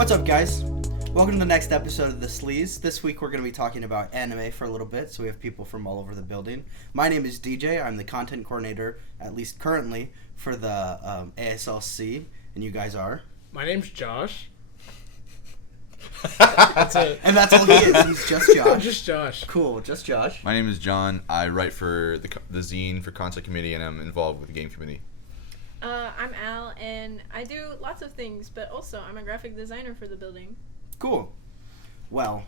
What's up, guys? Welcome to the next episode of the Sleeze. This week we're going to be talking about anime for a little bit, so we have people from all over the building. My name is DJ. I'm the content coordinator, at least currently, for the ASLC, and you guys are? My name's Josh. That's it. And that's all he is. He's just Josh. Just Josh. Cool, just Josh. My name is John. I write for the Zine for Content Committee, and I'm involved with the Game Committee. I'm Al, and I do lots of things, but also I'm a graphic designer for the building. Cool. Well,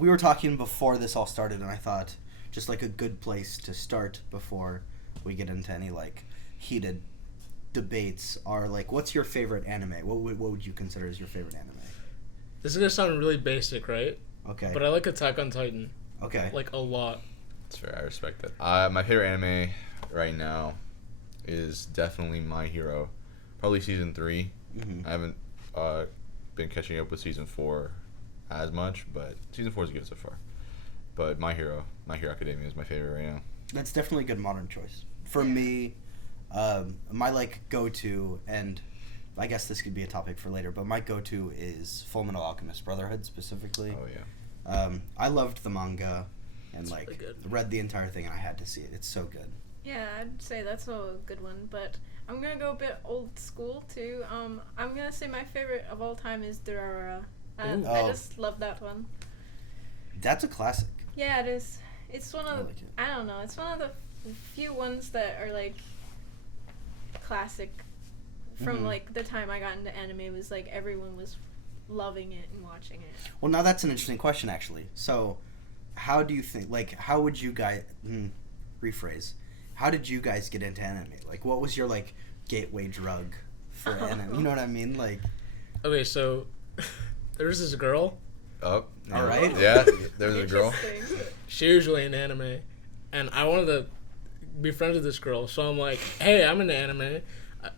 we were talking before this all started, and I thought just like a good place to start before we get into any like heated debates are like, what's your favorite anime? What would you consider as your favorite anime? This is gonna sound really basic, right? Okay. But I like Attack on Titan. Okay. Like a lot. That's fair. I respect that. My favorite anime right now is definitely My Hero. Probably season 3. Mm-hmm. I haven't been catching up with season 4 as much, but season 4 is good so far. But My Hero Academia is my favorite right now. That's definitely a good modern choice. For me, my like go-to, and I guess this could be a topic for later, but my go-to is Fullmetal Alchemist Brotherhood specifically. Oh yeah. I loved the manga and It's like really read the entire thing, and I had to see it. It's so good. Yeah, I'd say that's a good one, but I'm gonna go a bit old school too. I'm gonna say my favorite of all time is Durarara. I just love that one. That's a classic. Yeah, it is. It's one of I like it. I don't know. It's one of the few ones that are like classic from like the time I got into anime. It was like everyone was loving it and watching it. Well, now that's an interesting question, actually. So, how do you think? Like, how would you guys rephrase? How did you guys get into anime? Like, what was your like gateway drug for anime? You know what I mean? Like, Okay, so there was this girl. Oh. all right. Yeah. There's a girl. Interesting. She usually in anime, and I wanted to be friends with this girl. So I'm like, hey, I'm into anime.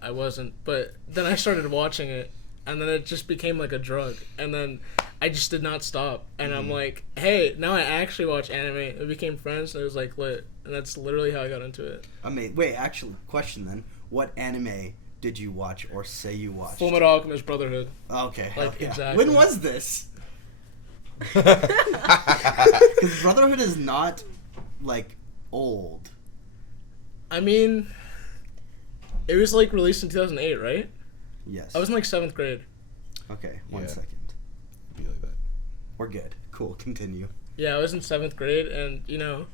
I wasn't, but then I started watching it, and then it just became like a drug, and then I just did not stop. And I'm like, hey, now I actually watch anime. We became friends, and it was like lit, and that's literally how I got into it. I mean, wait. Actually, question then: what anime did you watch or say you watched? Fullmetal Alchemist Brotherhood. Okay. Like, yeah. exactly. When was this? Because Brotherhood is not like old. I mean, it was like released in 2008, right? Yes. I was in like 7th grade. Okay. One Yeah. second. Be like that. We're good. Cool. Continue. Yeah, I was in 7th grade, and you know,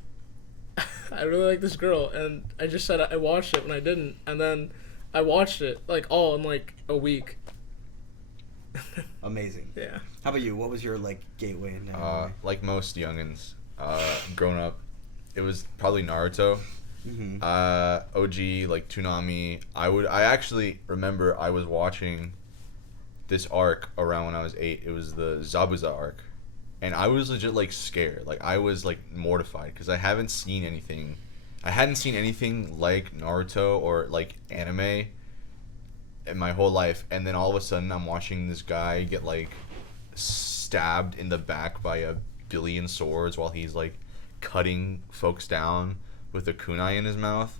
I really like this girl, and I just said I watched it when I didn't, and then I watched it like all in like a week. Amazing. Yeah. How about you? What was your like gateway into anime? Like most youngins, growing up, it was probably Naruto. Mm-hmm. OG, like Toonami. I actually remember I was watching this arc around when I was 8. It was the Zabuza arc, and I was legit like scared. Like I was like mortified because I hadn't seen anything like Naruto or like anime in my whole life. And then all of a sudden I'm watching this guy get like stabbed in the back by a billion swords while he's like cutting folks down with a kunai in his mouth,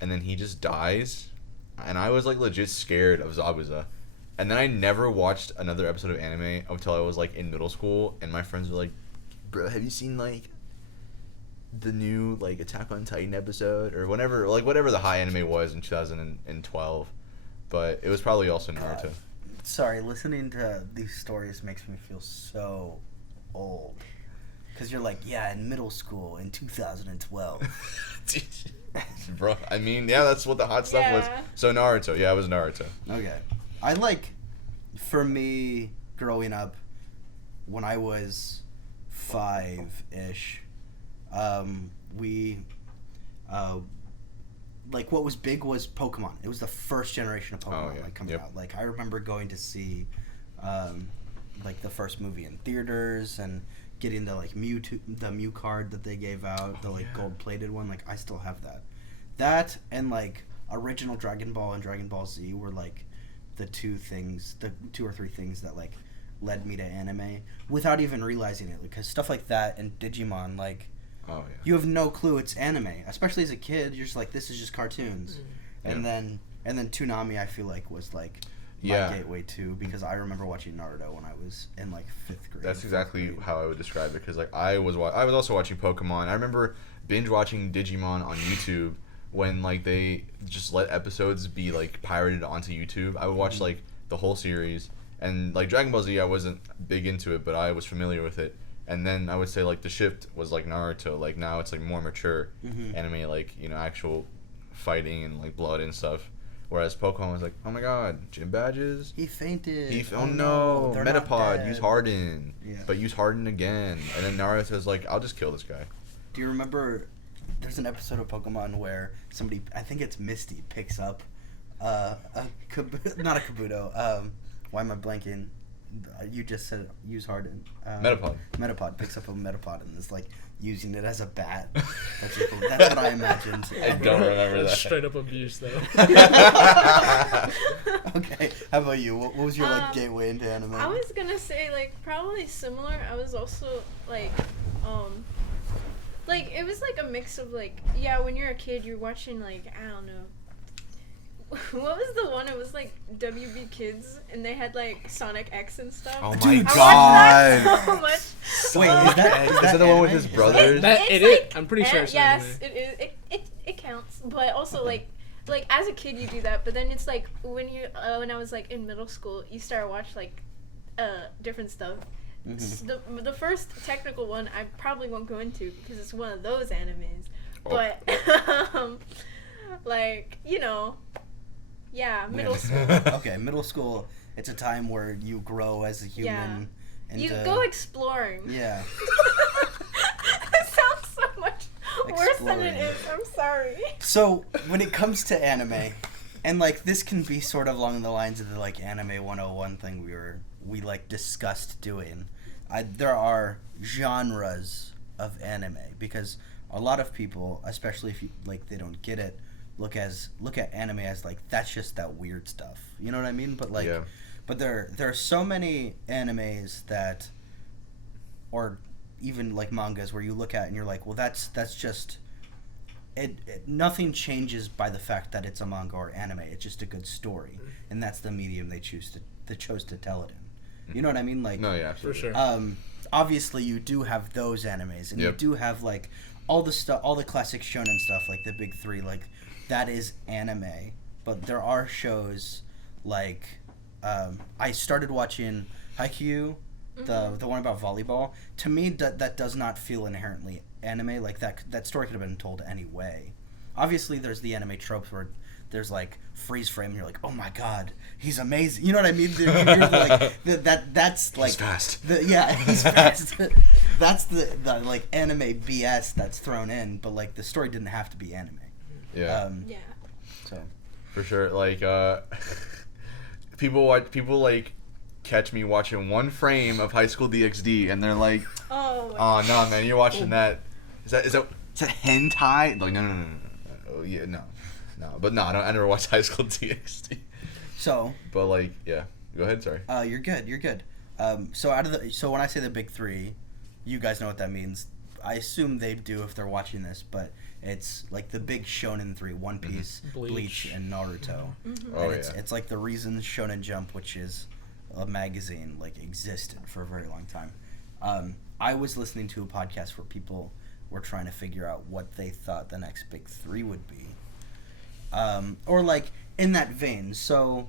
and then he just dies. And I was like legit scared of Zabuza. And then I never watched another episode of anime until I was like in middle school, and my friends were like, bro, have you seen like the new like Attack on Titan episode or whatever the high anime was in 2012? But it was probably also Naruto. Sorry, listening to these stories makes me feel so old. Because you're like, yeah, in middle school in 2012. Bro, I mean, yeah, that's what the hot stuff was. Yeah. So Naruto, yeah, it was Naruto. Okay. I like, for me, growing up, when I was 5-ish, like, what was big was Pokemon. It was the first generation of Pokemon like coming out. Like, I remember going to see, like, the first movie in theaters and getting the, like, the Mew card that they gave out, the, like, gold-plated one. Like, I still have that. That and, like, original Dragon Ball and Dragon Ball Z were, like, the 2 or 3 things that, like, led me to anime without even realizing it. Because stuff like that and Digimon, like, Oh yeah. you have no clue it's anime, especially as a kid. You're just like, this is just cartoons. And then Toonami, I feel like, was like my gateway too, because I remember watching Naruto when I was in like 5th grade. That's exactly how I would describe it, because like I was also watching Pokemon. I remember binge watching Digimon on YouTube when like they just let episodes be like pirated onto YouTube. I would watch like the whole series, and like Dragon Ball Z I wasn't big into it, but I was familiar with it. And then I would say like the shift was like Naruto, like now it's like more mature anime, like, you know, actual fighting and like blood and stuff. Whereas Pokemon was like, oh my god, gym badges? He fainted. Oh no, Metapod, use Harden. Yeah. But use Harden again. And then Naruto's like, I'll just kill this guy. Do you remember, there's an episode of Pokemon where somebody, I think it's Misty, picks up not a Kabuto, why am I blanking? You just said use Harden. Metapod picks up a Metapod and is like using it as a bat. That's what I imagined. I don't remember that. Straight up abuse though. Okay, how about you? What was your like gateway into anime? I was gonna say like probably similar. I was also like it was like a mix of like, yeah, when you're a kid you're watching like, I don't know. What was the one? It was like WB Kids, and they had like Sonic X and stuff. Oh my Dude, god! I watched that so much. Wait, is that the one with his brothers? It is. I'm pretty sure it's yes, anime. it is. It counts, but also like as a kid you do that, but then it's like when you when I was like in middle school, you start watch like different stuff. The first technical one I probably won't go into because it's one of those animes, but like, you know. Yeah, middle school. Okay, middle school. It's a time where you grow as a human. Yeah. You go exploring. Yeah. It sounds so much worse than it is. I'm sorry. So, when it comes to anime, and like this can be sort of along the lines of the like anime 101 thing we like discussed doing. There are genres of anime because a lot of people, especially if you like they don't get it, look at anime as like that's just that weird stuff. You know what I mean? But like, but there are so many animes that, or even like mangas where you look at and you're like, well, that's just it. Nothing changes by the fact that it's a manga or anime. It's just a good story, and that's the medium they chose to tell it in. You know what I mean? Like, no, yeah, absolutely. For sure. Obviously, you do have those animes, and you do have like all the classic shonen stuff, like the big three, like. That is anime, but there are shows like I started watching Haikyuu, the one about volleyball. To me, that does not feel inherently anime. Like that story could have been told any way. Obviously, there's the anime tropes where there's like freeze frame, and you're like, oh my god, he's amazing. You know what I mean? You're like, that's like he's fast. He's fast. That's the like anime BS that's thrown in, but like the story didn't have to be anime. Yeah. So, for sure, like people like catch me watching one frame of High School DxD, and they're like, "Oh no, man, you're watching that? Is that hentai?" Like, no. Oh, yeah, no. But no, I never watched High School DxD. So. But like, yeah, go ahead. Sorry. You're good. So when I say the big three, you guys know what that means. I assume they do if they're watching this, but it's like the big shonen three: One Piece, Bleach, and Naruto. And it's like the reason Shonen Jump, which is a magazine, like existed for a very long time. I was listening to a podcast where people were trying to figure out what they thought the next big three would be, or like in that vein. So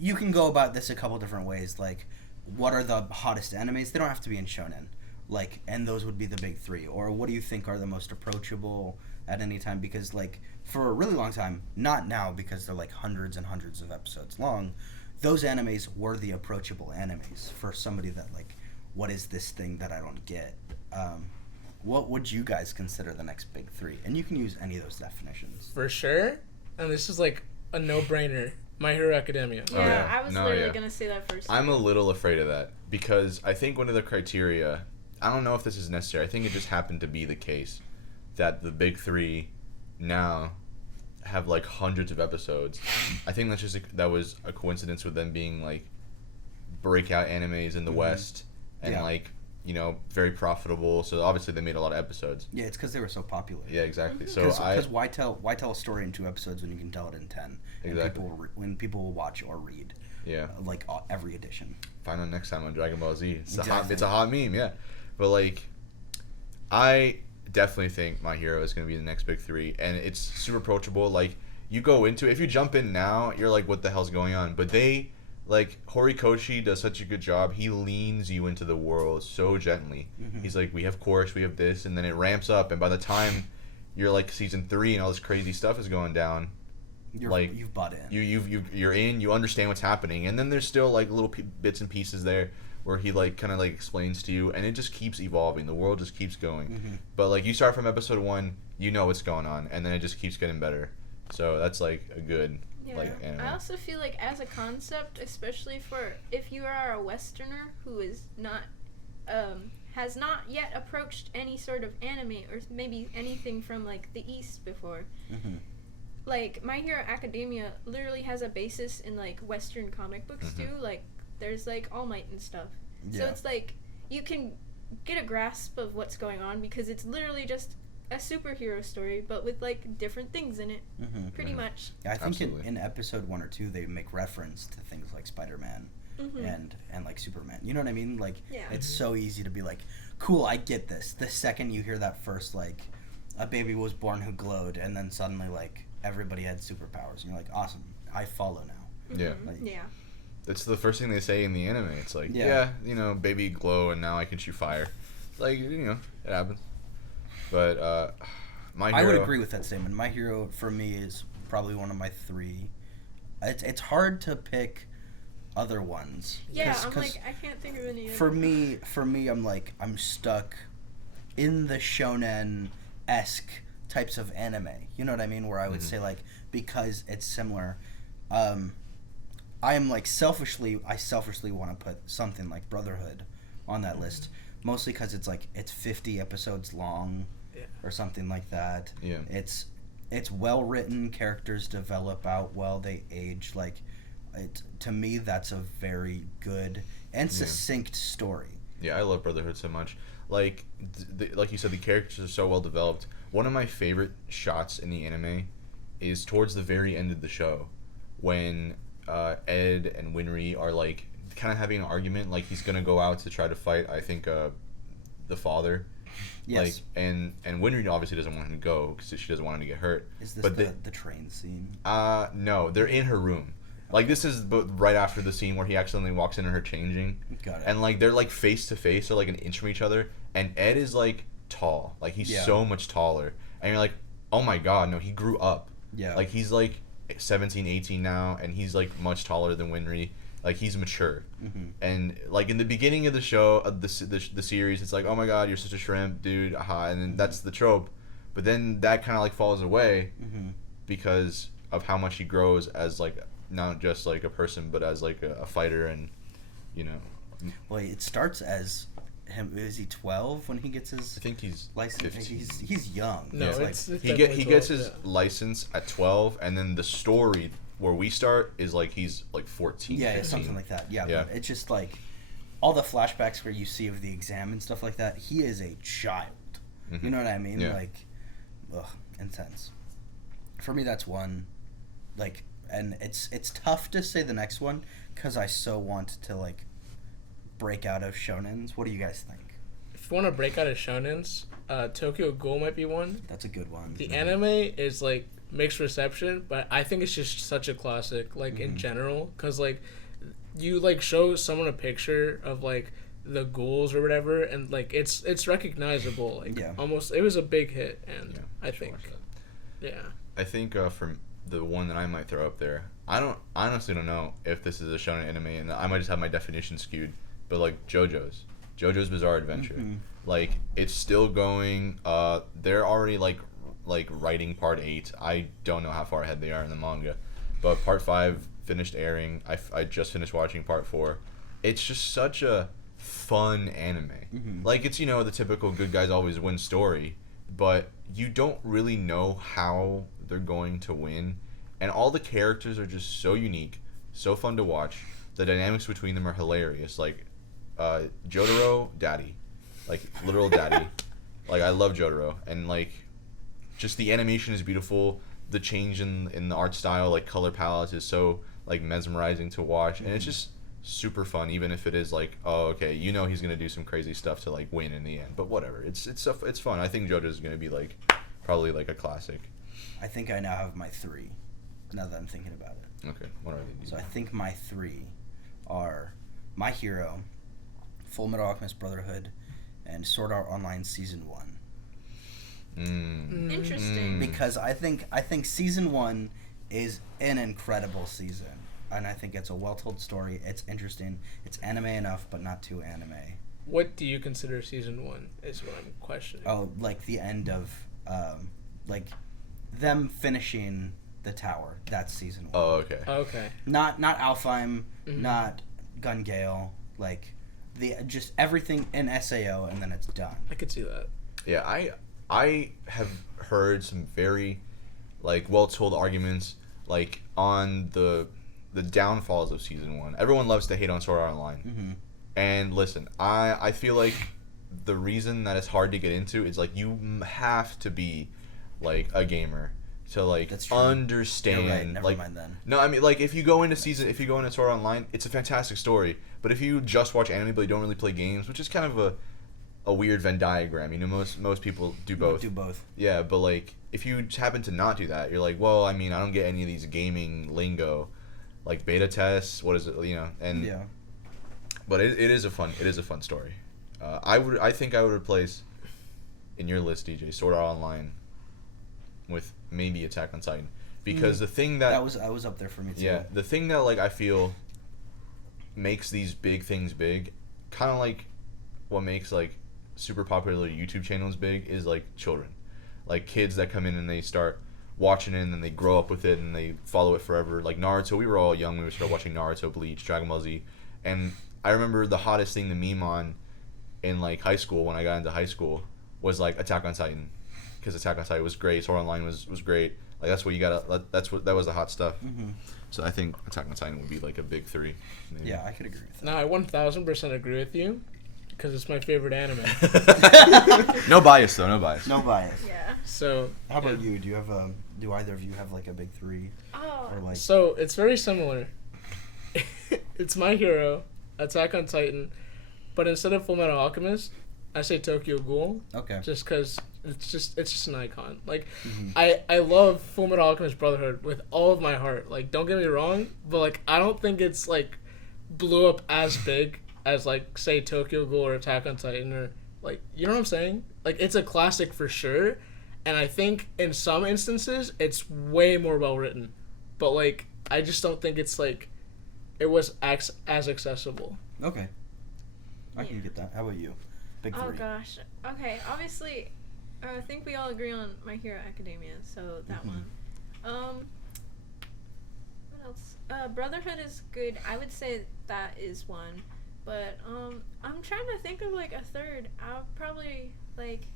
you can go about this a couple different ways. Like, what are the hottest animes? They don't have to be in shonen. Like, and those would be the big three. Or what do you think are the most approachable at any time? Because, like, for a really long time, not now because they're, like, hundreds and hundreds of episodes long, those animes were the approachable animes for somebody that, like, what is this thing that I don't get? What would you guys consider the next big three? And you can use any of those definitions. For sure. And this is, like, a no-brainer. My Hero Academia. Yeah, I was literally going to say that first. I'm a little afraid of that because I think one of the criteria... I don't know if this is necessary. I think it just happened to be the case that the big three now have like hundreds of episodes. I think that was a coincidence with them being like breakout animes in the West and like, you know, very profitable. So obviously they made a lot of episodes. Yeah, it's because they were so popular. Yeah, exactly. So because why tell a story in 2 episodes when you can tell it in 10? Exactly. When people will watch or read. Yeah. Like every edition. Find out next time on Dragon Ball Z. It's Exactly. a hot meme, yeah. But like, I definitely think My Hero is gonna be the next big 3, and it's super approachable. Like, you go into it, if you jump in now, you're like, what the hell's going on? But Horikoshi does such a good job. He leans you into the world so gently. Mm-hmm. He's like, we have course, we have this, and then it ramps up, and by the time you're like season 3 and all this crazy stuff is going down, You've bought in. You're in. You understand what's happening, and then there's still like little bits and pieces there where he like kind of like explains to you, and it just keeps evolving. The world just keeps going. Mm-hmm. But like you start from episode 1, you know what's going on, and then it just keeps getting better. So that's like a good anime. I also feel like as a concept, especially for if you are a Westerner who is not has not yet approached any sort of anime or maybe anything from like the East before. Mm-hmm. Like, My Hero Academia literally has a basis in, like, Western comic books, too. Like, there's, like, All Might and stuff. Yeah. So it's, like, you can get a grasp of what's going on because it's literally just a superhero story, but with, like, different things in it. Mm-hmm. Pretty much. Yeah, I think Absolutely. in episode 1 or 2, they make reference to things like Spider-Man and like, Superman. You know what I mean? Like, it's so easy to be like, cool, I get this. The second you hear that first, like, a baby was born who glowed, and then suddenly, like, everybody had superpowers, and you're like, awesome, I follow now. Yeah. Like, Yeah. That's the first thing they say in the anime. It's like, Yeah. baby glow, and now I can shoot fire. Like, it happens. But My Hero, I would agree with that statement. My Hero, for me, is probably one of my 3. It's hard to pick other ones. Yeah, I'm like, I can't think of any For me, I'm like, I'm stuck in the shonen-esque types of anime. You know what I mean? Where I would say, like, because it's similar, I am like selfishly want to put something like Brotherhood on that list, mostly because it's like it's 50 episodes long, or something like that. Yeah. It's well written, characters develop out well, they age. Like, to me, that's a very good and succinct story. Yeah, I love Brotherhood so much. Like, like you said, the characters are so well developed. One of my favorite shots in the anime is towards the very end of the show, when Ed and Winry are like kind of having an argument. Like, he's gonna go out to try to fight, I think, the father. Yes. Like, and Winry obviously doesn't want him to go because she doesn't want him to get hurt. Is this but the train scene? No, they're in her room. Like, this is right after the scene where he accidentally walks into her changing. Got it. And, like, they're, like, face to face. They're, like, an inch from each other. And Ed is, like, tall. Like, he's so much taller. And you're like, oh, my God, no, he grew up. Yeah. Like, he's, like, 17, 18 now. And he's, like, much taller than Winry. Like, he's mature. Mm-hmm. And, like, in the beginning of the show, the series, it's like, oh, my God, you're such a shrimp, dude. Aha. And then that's the trope. But then that kind of, like, falls away because of how much he grows as, like, not just like a person, but as like a fighter, and Well, it starts as him. Is he 12 when he gets his? I think he's license. 15. He's young. No, Yeah. it's he definitely gets 12, his license at 12, and then the story where we start is like he's like 14. Yeah, 15. something like that. Yeah, Yeah. But it's just like all the flashbacks where you see of the exam and stuff like that. He is a child. You know what I mean? Yeah. Like, intense. For me, that's one. Like, and it's tough to say the next one because I so want to like break out of shonens. What do you guys think? If you want to break out of shonens, Tokyo Ghoul might be one. That's a good one. The anime is like mixed reception, but I think it's just such a classic, like in general, because like you like show someone a picture of like the ghouls or whatever, and like it's recognizable. Like almost, it was a big hit, and I think, I think from the one that I might throw up there, I honestly don't know if this is a shonen anime, and I might just have my definition skewed, but like JoJo's Bizarre Adventure, like it's still going. They're already like writing part 8. I don't know how far ahead they are in the manga, but part 5 finished airing. I just finished watching part 4. It's just such a fun anime. Like, it's the typical good guys always win story, but you don't really know how they're going to win, and all the characters are just so unique, so fun to watch. The dynamics between them are hilarious. Like Jotaro, daddy, like literal daddy. Like, I love Jotaro, and like just the animation is beautiful. The change in the art style, like color palette, is so like mesmerizing to watch, and it's just super fun, even if it is like, oh, okay, you know he's gonna do some crazy stuff to like win in the end, but whatever. It's fun. I think Jojos is gonna be like probably like a classic. I think I now have my 3. Now that I'm thinking about it. Okay, what are they? So I think my 3 are My Hero, Full Metal Alchemist Brotherhood, and Sword Art Online Season 1. Interesting. Because I think Season 1 is an incredible season. And I think it's a well-told story. It's interesting. It's anime enough, but not too anime. What do you consider Season 1 is what I'm questioning. Oh, like the end of, like, them finishing the tower. That's Season 1. Oh, okay. Okay. Not Alfheim, not Gun Gale. Like, just everything in SAO, and then it's done. I could see that. Yeah, I have heard some very, like, well-told arguments, like, on the downfalls of Season 1. Everyone loves to hate on Sword Art Online. Mm-hmm. And listen, I feel like the reason that it's hard to get into is, like, you have to be, like, a gamer to, like, understand. You're right. Never like, mind then. No, I mean, like, if you go into Sword Art Online, it's a fantastic story. But if you just watch anime but you don't really play games, which is kind of a weird Venn diagram, you know, most people do both. Do both. Yeah, but, like, if you happen to not do that, you're like, well, I mean, I don't get any of these gaming lingo, like beta tests, what is it, you know, and yeah. But it is a fun story. I think I would replace in your list, DJ, Sword Art Online with maybe Attack on Titan, because the thing that was up there for me too. Yeah, the thing that, like, I feel makes these big things big, kind of like what makes, like, super popular YouTube channels big, is, like, children, like kids that come in and they start watching it and then they grow up with it and they follow it forever. Like Naruto, we were all young when we started watching Naruto, Bleach, Dragon Ball Z, and I remember the hottest thing to meme on in, like, high school, when I got into high school, was, like, Attack on Titan, because Attack on Titan was great, Sword Art Online was great. Like, that's what you gotta, that was the hot stuff. Mm-hmm. So I think Attack on Titan would be, like, a big 3. Maybe. Yeah, I could agree with that. No, I 1000% agree with you, because it's my favorite anime. No bias, though. No bias. No bias. Yeah. So. How about you? Do you have do either of you have, like, a big 3? Oh. Or, like, So it's very similar. It's My Hero, Attack on Titan, but instead of Full Metal Alchemist, I say Tokyo Ghoul. Okay. Just because it's just an icon. Like, I love Full Metal Alchemist Brotherhood with all of my heart. Like, don't get me wrong, but, like, I don't think it's, like, blew up as big as, like, say Tokyo Ghoul or Attack on Titan, or, like, you know what I'm saying? Like, it's a classic for sure, and I think in some instances it's way more well written, but, like, I just don't think it's, like, it was as accessible. Okay. I can get that. How about you? Big 3. Oh gosh. Okay. Obviously, I think we all agree on My Hero Academia, so that one. What else? Brotherhood is good. I would say that is one, but I'm trying to think of, like, a third. I'll probably, like,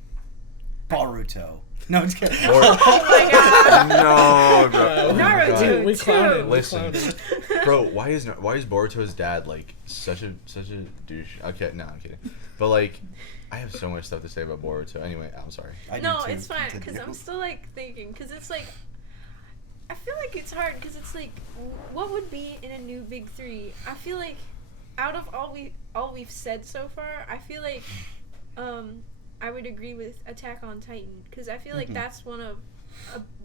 Boruto. No, I'm just kidding. oh my god. No, bro. Naruto. We clowned him. Listen, bro. Why is Boruto's dad, like, such a douche? Okay, no, I'm kidding. But, like, I have so much stuff to say about Boruto. Anyway, I'm sorry. No, it's fine, because I'm still, like, thinking, because it's, like, I feel like it's hard, because it's, like, what would be in a new big 3? I feel like out of all we've said so far, I feel like I would agree with Attack on Titan, because I feel like that's a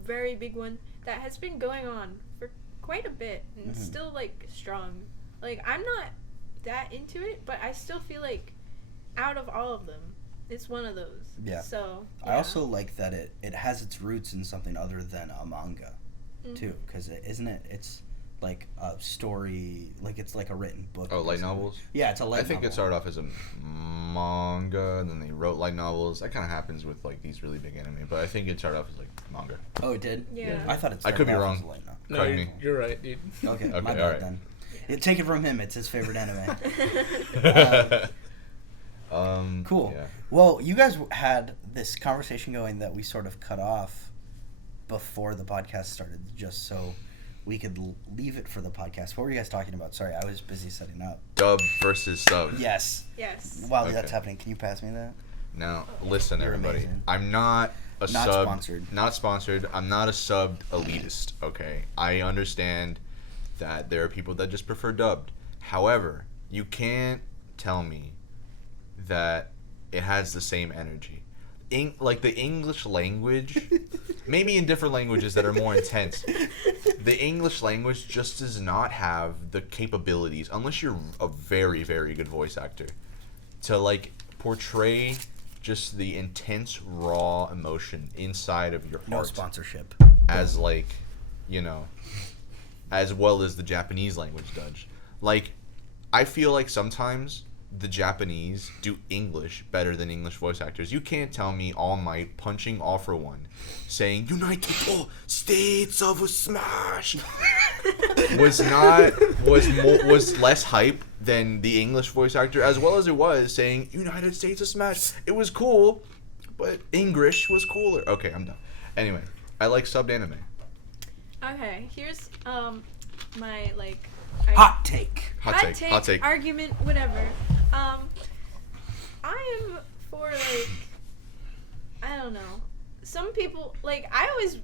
very big one that has been going on for quite a bit and still, like, strong. Like, I'm not that into it, but I still feel like out of all of them, it's one of those. Yeah. So yeah. I also like that it has its roots in something other than a manga, too, because it's like a story, like it's like a written book. Oh, light novels? Yeah, it's a light novel. I think it started off as a manga, and then they wrote light novels. That kind of happens with, like, these really big anime, but I think it started off as, like, manga. Oh, it did? Yeah. I thought it started I could be off wrong. as a light novel. No, you're right, dude. Okay, Okay, my bad alright. then. Take it from him. It's his favorite anime. Cool. Yeah. Well, you guys had this conversation going that we sort of cut off before the podcast started, just so we could leave it for the podcast. What were you guys talking about? Sorry, I was busy setting up. Dub versus sub. Yes. Yes. While Okay. that's happening, can you pass me that? Now, listen, You're everybody. amazing. I'm not a Not sub. sponsored. Not sponsored. I'm not a subbed elitist, okay? I understand that there are people that just prefer dubbed. However, you can't tell me that it has the same energy. Like the English language, maybe in different languages that are more intense, the English language just does not have the capabilities, unless you're a very, very good voice actor, to like portray just the intense, raw emotion inside of your heart. No sponsorship. As like, you know, as well as the Japanese language does. Like, I feel like sometimes the Japanese do English better than English voice actors. You can't tell me All Might punching All For One, saying United States of Smash was less hype than the English voice actor, as well as it was saying United States of Smash. It was cool, but English was cooler. Okay, I'm done. Anyway, I like subbed anime. Okay, here's my like hot take. Hot take. Argument, whatever. I am for like, I don't know. Some people like I always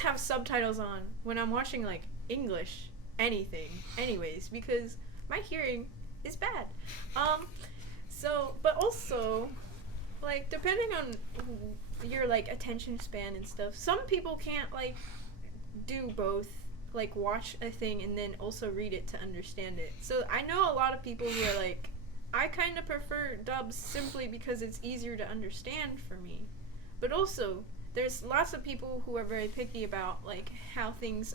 have subtitles on when I'm watching like English anything, anyways, because my hearing is bad. So, but also, like depending on your like attention span and stuff, some people can't like do both. Like watch a thing and then also read it to understand it. So I know a lot of people who are like, I kind of prefer dubs simply because it's easier to understand for me. But also, there's lots of people who are very picky about like how things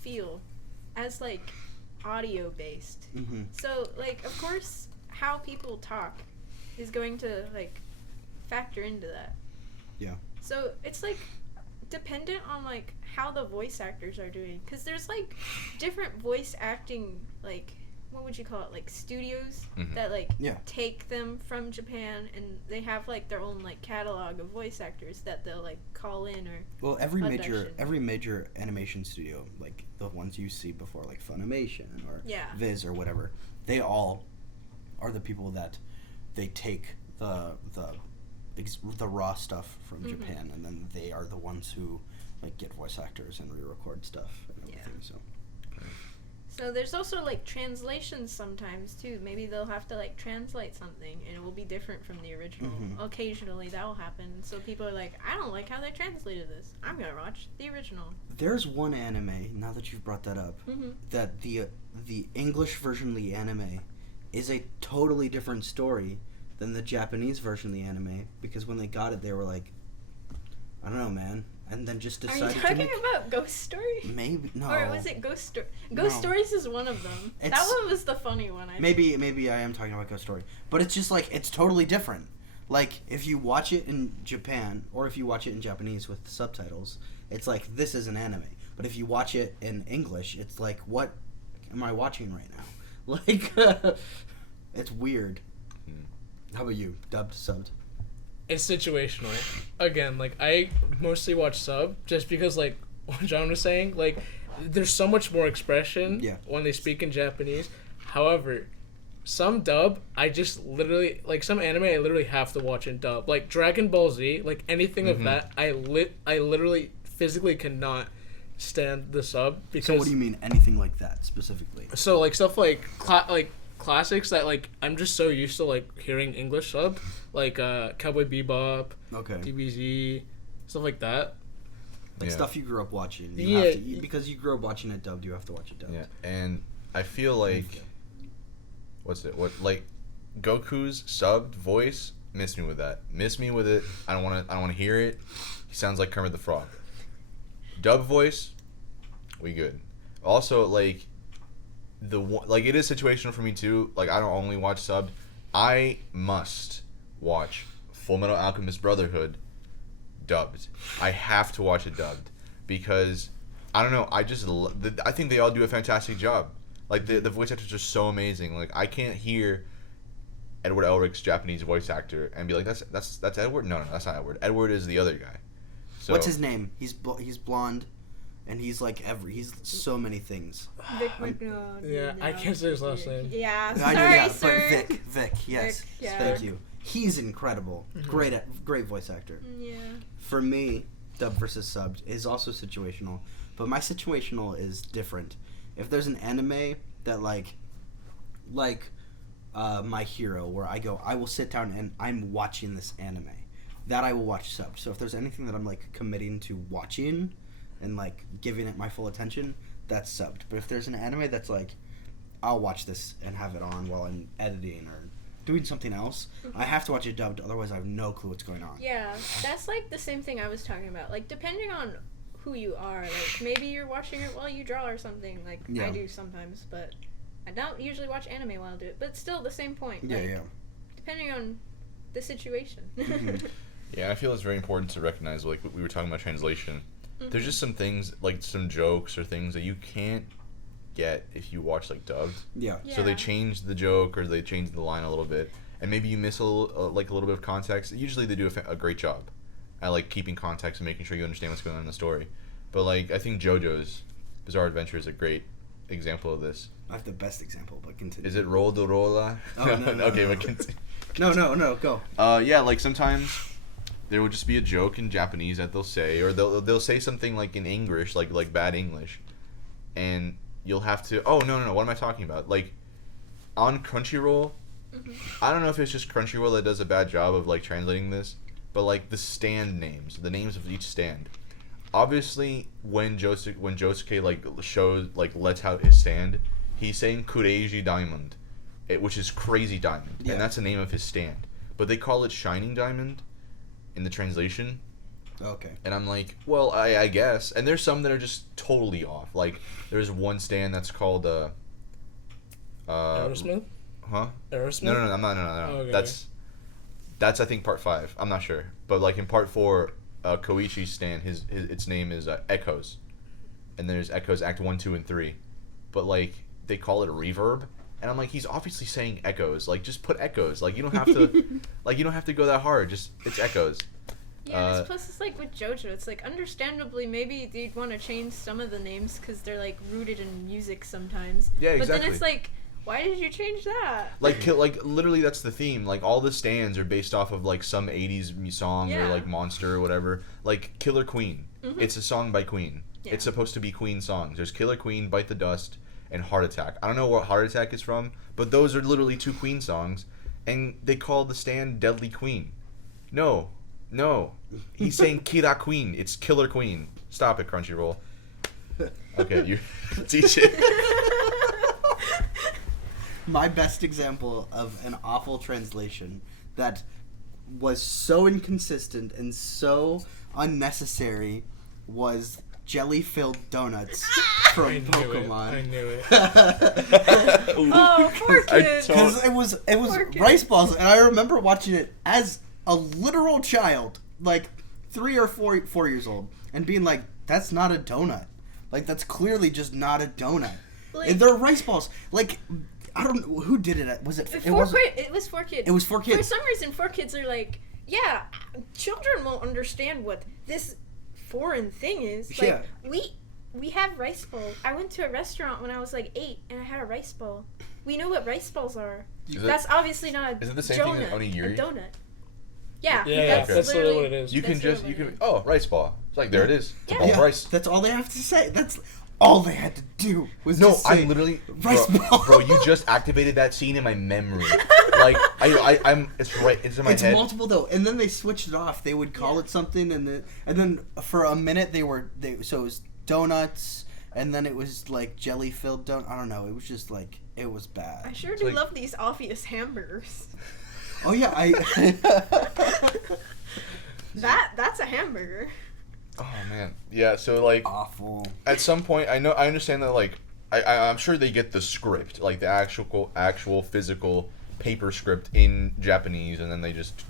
feel as like audio based. Mm-hmm. So like of course how people talk is going to like factor into that. Yeah. So it's like dependent on like how the voice actors are doing, because there's like different voice acting, like what would you call it, like studios that like take them from Japan and they have like their own like catalog of voice actors that they'll like call in or every major animation studio, like the ones you see before, like Funimation or Viz or whatever, they all are the people that they take the raw stuff from Japan, and then they are the ones who like get voice actors and re-record stuff and everything. So there's also like translations sometimes too. Maybe they'll have to like translate something and it will be different from the original. Occasionally that will happen. So people are like, I don't like how they translated this. I'm gonna watch the original. There's one anime, now that you've brought that up, that the English version of the anime is a totally different story than the Japanese version of the anime, because when they got it they were like, I don't know, man, and then just decided. Are you talking about Ghost Story? Maybe no. Or was it Ghost Story? Ghost Stories is one of them. That one was the funny one. Maybe I am talking about Ghost Story, but it's just like it's totally different. Like if you watch it in Japan or if you watch it in Japanese with subtitles, it's like this is an anime. But if you watch it in English, it's like, what am I watching right now? Like it's weird. How about you? Dubbed, subbed? It's situational. Again, like I mostly watch sub just because, like what John was saying, like there's so much more expression when they speak in Japanese. However, some dub, I just literally, like some anime, I literally have to watch in dub. Like Dragon Ball Z, like anything of that, I literally physically cannot stand the sub. Because, so what do you mean anything like that specifically? So like stuff like classics that like I'm just so used to like hearing English subbed, like Cowboy Bebop, DBZ, stuff like that. Like stuff you grew up watching. You have to, because you grew up watching it dubbed, you have to watch it dubbed. Yeah, and I feel like Goku's subbed voice, miss me with that. Miss me with it. I don't want to hear it. He sounds like Kermit the Frog. Dub voice, we good. Also, like it is situational for me too. Like I don't only watch subbed. I must watch Full Metal Alchemist Brotherhood dubbed. I have to watch it dubbed because I don't know. I think they all do a fantastic job. Like the voice actors are so amazing. Like I can't hear Edward Elric's Japanese voice actor and be like, that's Edward. No, that's not Edward. Edward is the other guy. So, what's his name? He's blonde. And he's like he's so many things. I can't say his last name. Yeah, sorry, sir. But Vic, yes. Vic, thank you. He's incredible. Great voice actor. Yeah. For me, dubbed versus subbed is also situational But my situational is different. If there's an anime that like My Hero, where I will sit down and I'm watching this anime, that I will watch subbed. So if there's anything that I'm like committing to watching and like giving it my full attention, that's subbed. But if there's an anime that's like, I'll watch this and have it on while I'm editing or doing something else, I have to watch it dubbed, otherwise I have no clue what's going on. Yeah, that's like the same thing I was talking about. Like, depending on who you are, like maybe you're watching it while you draw or something, like I do sometimes, but I don't usually watch anime while I do it. But still, the same point. Yeah, like, depending on the situation. Yeah, I feel it's very important to recognize, like we were talking about translation. There's just some things, like some jokes or things that you can't get if you watch like dubbed. Yeah. So they change the joke or they change the line a little bit, and maybe you miss a little bit of context. Usually they do a great job at like keeping context and making sure you understand what's going on in the story. But like I think Jojos Bizarre Adventure is a great example of this. I have the best example, but continue. Is it Roll do Rolla? Oh, no, okay, no. but continue. No, go. Yeah, like sometimes there will just be a joke in Japanese that they'll say, or they'll say something like in English, like bad English, and you'll have to. Oh no, what am I talking about? Like on Crunchyroll, I don't know if it's just Crunchyroll that does a bad job of like translating this, but like the stand names, the names of each stand. Obviously, when Josuke lets out his stand, he's saying Kureiji Diamond, which is crazy diamond, and that's the name of his stand. But they call it Shining Diamond in the translation. Okay. And I'm like, well, I guess. And there's some that are just totally off. Like, there's one stand that's called Aerosmith? Huh? Aerosmith? No. Oh, okay. That's I think part 5. I'm not sure. But like in part 4, Koichi's stand, its name is Echoes. And there's Echoes Act 1, 2, and 3. But like they call it reverb. And I'm like, he's obviously saying echoes. Like, just put echoes. Like, you don't have to, go that hard. Just, it's echoes. Yeah, plus it's like with Jojo. It's like, understandably, maybe they'd want to change some of the names because they're like rooted in music sometimes. Yeah, exactly. But then it's like, why did you change that? Like literally, that's the theme. Like, all the stands are based off of like some '80s song or like Monster or whatever. Like Killer Queen. It's a song by Queen. Yeah. It's supposed to be Queen songs. There's Killer Queen, Bite the Dust, and Heart Attack. I don't know what Heart Attack is from, but those are literally 2 Queen songs, and they call the stand Deadly Queen. No. He's saying Kira Queen. It's Killer Queen. Stop it, Crunchyroll. Okay, you teach it. My best example of an awful translation that was so inconsistent and so unnecessary was jelly-filled donuts from Pokemon. I knew it. Oh, poor kid. Because it was rice balls, and I remember watching it as a literal child, like 3 or 4 years old, and being like, "That's not a donut. Like, that's clearly just not a donut." Like, and they're rice balls. Like, I don't know who did it. Was it? It was 4 kids. It was 4 kids. For some reason, 4 kids are like, yeah, children won't understand what this foreign thing is. Like, we have rice bowls. I went to a restaurant when I was like 8, and I had a rice bowl. We know what rice balls are. That's obviously not a donut. Is it the same thing as onigiri? A donut. Yeah, that's literally what it is. You can rice ball. It's like, there it is. It's a ball of rice. That's all they have to say. That's all they had to do was just say, I'm literally rice ball. Bro, you just activated that scene in my memory. Like, I'm it's right. It's in my head. It's multiple though, and then they switched it off. They would call it something, and then for a minute so it was donuts, and then it was like jelly filled donut. I don't know. It was just like, it was bad. I sure do love these obvious hamburgers. Oh yeah, That's a hamburger. Oh man, yeah. So like, awful. At some point, I understand that like, I'm sure they get the script, like the actual physical paper script in Japanese, and then they just.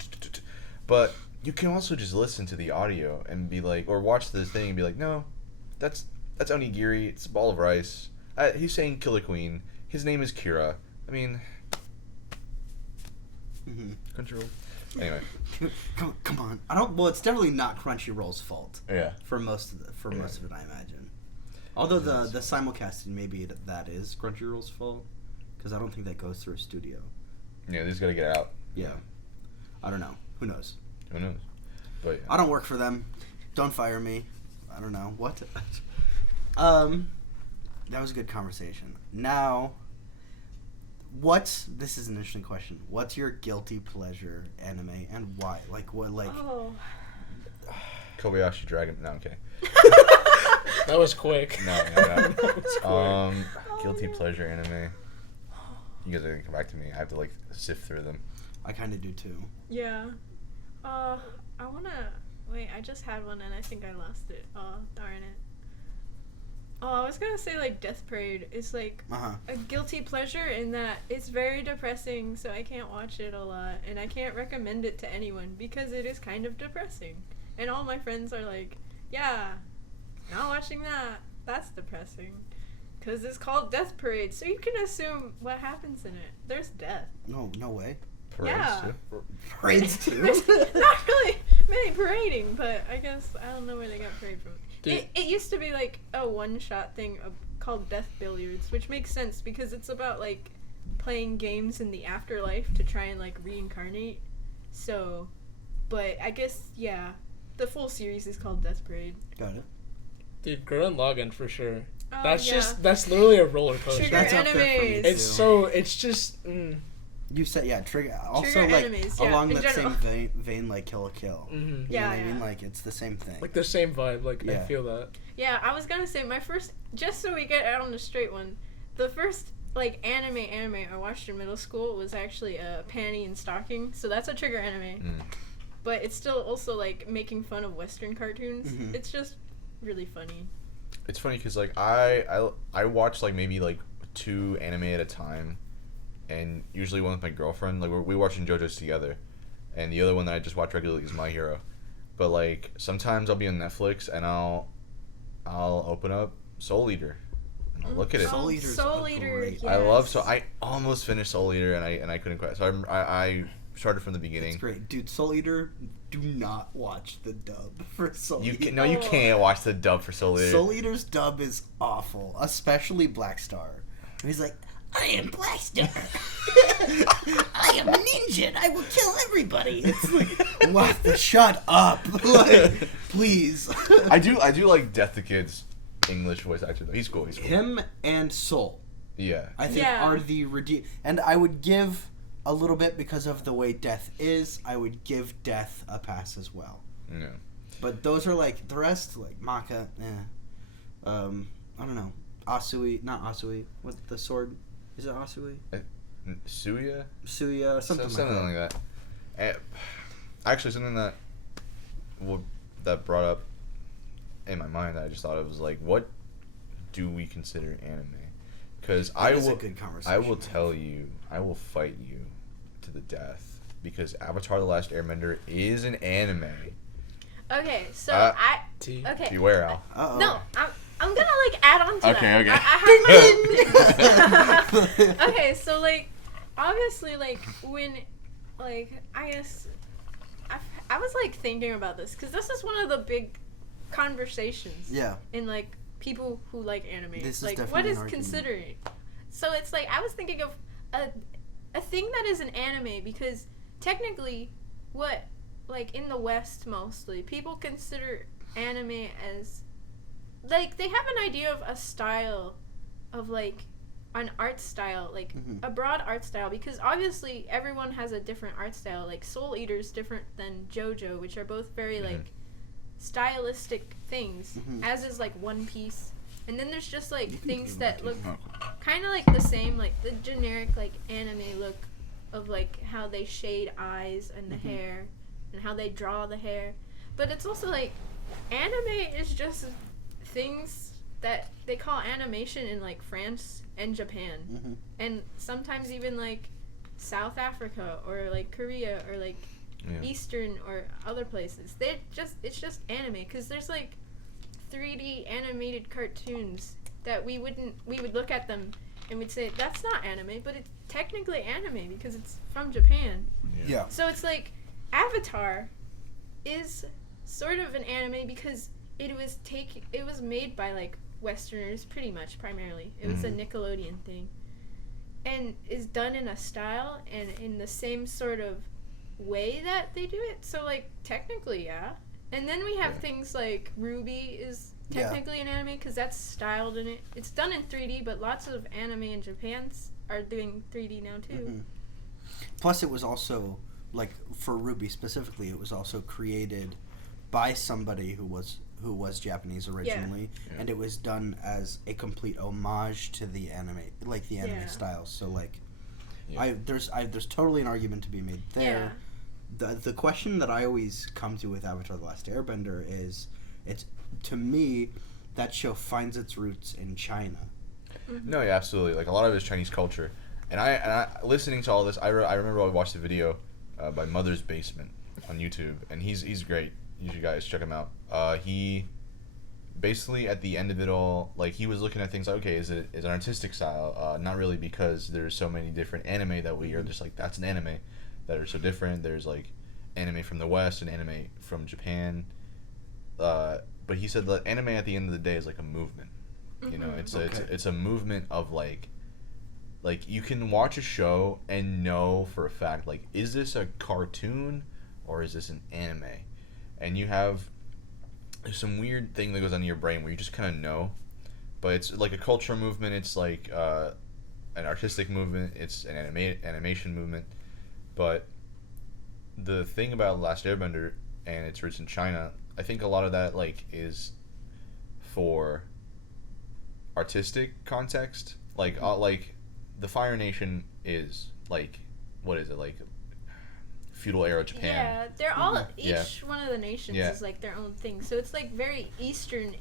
But you can also just listen to the audio and be like, or watch this thing and be like, no, that's onigiri. It's a ball of rice. He's saying Killer Queen. His name is Kira. I mean. Control. Anyway. Come on. I don't. Well, it's definitely not Crunchyroll's fault. Yeah. For most of it, I imagine. Although the simulcasting, maybe that is Crunchyroll's fault, because I don't think that goes through a studio. Yeah, they just gotta get it out. Yeah. I don't know. Who knows? Who knows? But yeah. I don't work for them. Don't fire me. I don't know what. That was a good conversation. Now, this is an interesting question. What's your guilty pleasure anime and why? Like, what, like... Oh. Kobayashi Dragon. No, I'm kidding. That was quick. No. Guilty pleasure anime. You guys are going to come back to me. I have to, like, sift through them. I kind of do, too. Yeah. I want to... Wait, I just had one and I think I lost it. Oh, darn it. Oh, I was gonna say, like, Death Parade is, like, a guilty pleasure in that it's very depressing, so I can't watch it a lot, and I can't recommend it to anyone, because it is kind of depressing. And all my friends are like, yeah, not watching that, that's depressing. Because it's called Death Parade, so you can assume what happens in it. There's death. No way. Parades, too? Parades, too? There's not really many parading, but I guess, I don't know where they got parade from. It used to be like a one-shot thing called Death Billiards, which makes sense because it's about like playing games in the afterlife to try and like reincarnate. So, but I guess the full series is called Death Parade. Got it. Dude, Gurren Lagann for sure. That's that's literally a roller coaster. Trigger That's up there for me, It's too. it's just. You said, Trigger. Also, Trigger like, enemies, along in that general. same vein, like Kill la Kill. Mm-hmm. You know Yeah, what I mean? Like, it's the same thing. Like the same vibe. Like, Yeah. I feel that. Yeah, I was gonna say my first, just so we get out on the straight one, the first like anime I watched in middle school was actually Panty and Stocking, so that's a trigger anime. But it's still also like making fun of Western cartoons. Mm-hmm. It's just really funny. It's funny because, like, I watch, like, maybe, like, 2 anime at a time, and usually one with my girlfriend. Like, we're watching Jojos together, and the other one that I just watch regularly is My Hero. But, like, sometimes I'll be on Netflix, and I'll open up Soul Eater, and I'll look at it. Soul Eater's Soul Eater, great. yes. I almost finished Soul Eater, and I couldn't quite. So I started from the beginning. It's great. Dude, Soul Eater, do not watch the dub for Soul Eater. You can't watch the dub for Soul Eater. Soul Eater's dub is awful, especially Black Star. And he's like, I am Black Star. I am a ninja and I will kill everybody. It's like, what? Shut up. Like, please. I do like Death the Kid's English voice actor, though. He's cool. Him and Soul, Yeah. I think, are the and I would give a little bit because of the way Death is. I would give Death a pass as well. Yeah. But those are like the rest, like Maka. I don't know. Not Asui. What's the sword? Is it Asui? Suya, something like that. Actually, something that brought up in my mind that I just thought of was like, what do we consider anime? Because I will tell you, I will fight you to the death because Avatar: The Last Airbender is an anime. Okay, so okay. Beware, Al. Uh-oh. No, I'm gonna like add on to that. Okay. I have my okay, so like obviously like when like I guess I was like thinking about this because this is one of the big conversations. Yeah. In like people who like anime. This is like definitely what an is argument. considering? So it's like I was thinking of a thing that is an anime because technically what like in the West mostly people consider anime as like they have an idea of a style of like an art style like a broad art style because obviously everyone has a different art style. Like Soul Eater's different than JoJo, which are both very like stylistic things, as is like One Piece. And then there's just like things that look kind of like the same, like the generic like anime look of like how they shade eyes and the hair and how they draw the hair. But it's also like anime is just things that they call animation in like France and Japan and sometimes even like South Africa or like Korea or like Eastern or other places. It's just anime because there's like 3D animated cartoons that we would look at them and we'd say that's not anime, but it's technically anime because it's from Japan. Yeah. So it's like Avatar is sort of an anime because it was made by like Westerners pretty much primarily. It was a Nickelodeon thing and is done in a style and in the same sort of way that they do it. So like technically, yeah. And then we have things like Ruby is technically an anime because that's styled in it. It's done in 3D, but lots of anime in Japan are doing 3D now too. Mm-hmm. Plus, it was also, like, for RWBY specifically, it was also created by somebody who was Japanese originally, and it was done as a complete homage to the anime, like the anime style. So, like, there's totally an argument to be made there. The question that I always come to with Avatar: The Last Airbender is, it's, to me, that show finds its roots in China. Mm-hmm. No, yeah, absolutely. Like, a lot of it is Chinese culture. And I listening to all this, I remember I watched a video by Mother's Basement on YouTube, and he's great. You should guys check him out. He basically, at the end of it all, like, he was looking at things like, okay, is it an artistic style? Not really, because there's so many different anime that we are just like, that's an anime that are so different. There's, like, anime from the West and anime from Japan. But he said that anime at the end of the day is like a movement. You know, it's a movement of, like, you can watch a show and know for a fact, like, is this a cartoon or is this an anime? And you have some weird thing that goes on in your brain where you just kind of know. But it's like a cultural movement. It's like an artistic movement. It's an animation movement. But the thing about Last Airbender and its roots in China, I think a lot of that, like, is for artistic context. Like, the Fire Nation is, like, what is it, like, feudal era Japan. Yeah, they're all, each one of the nations is, like, their own thing. So it's, like, very Eastern